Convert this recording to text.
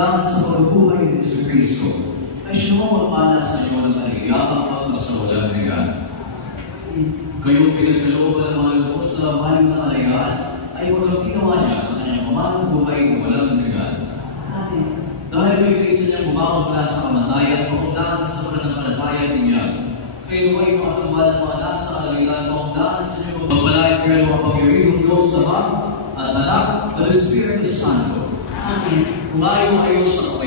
kaunlaran sa pagbuhay ni Jesucristo ay siya magmana sa inyo ng nagigakap at sa walang hanggan. Kayong pinagkalooban ng mga lubos sa mahal na kalayaan ay walang ginawa niya ang kanyang pamahal buhay na walang hanggan. Dahil may kaisa niyang bumawang mula sa kamatayan, paundahan sa pananampalataya niya. Kayo ay makatambal ng mga nasa alilan, paundahan sa inyo magpapalain kayo ng mga pag-iwing Diyos sa Ama at Anak at Espiritu Santo. Kumayo kayo sa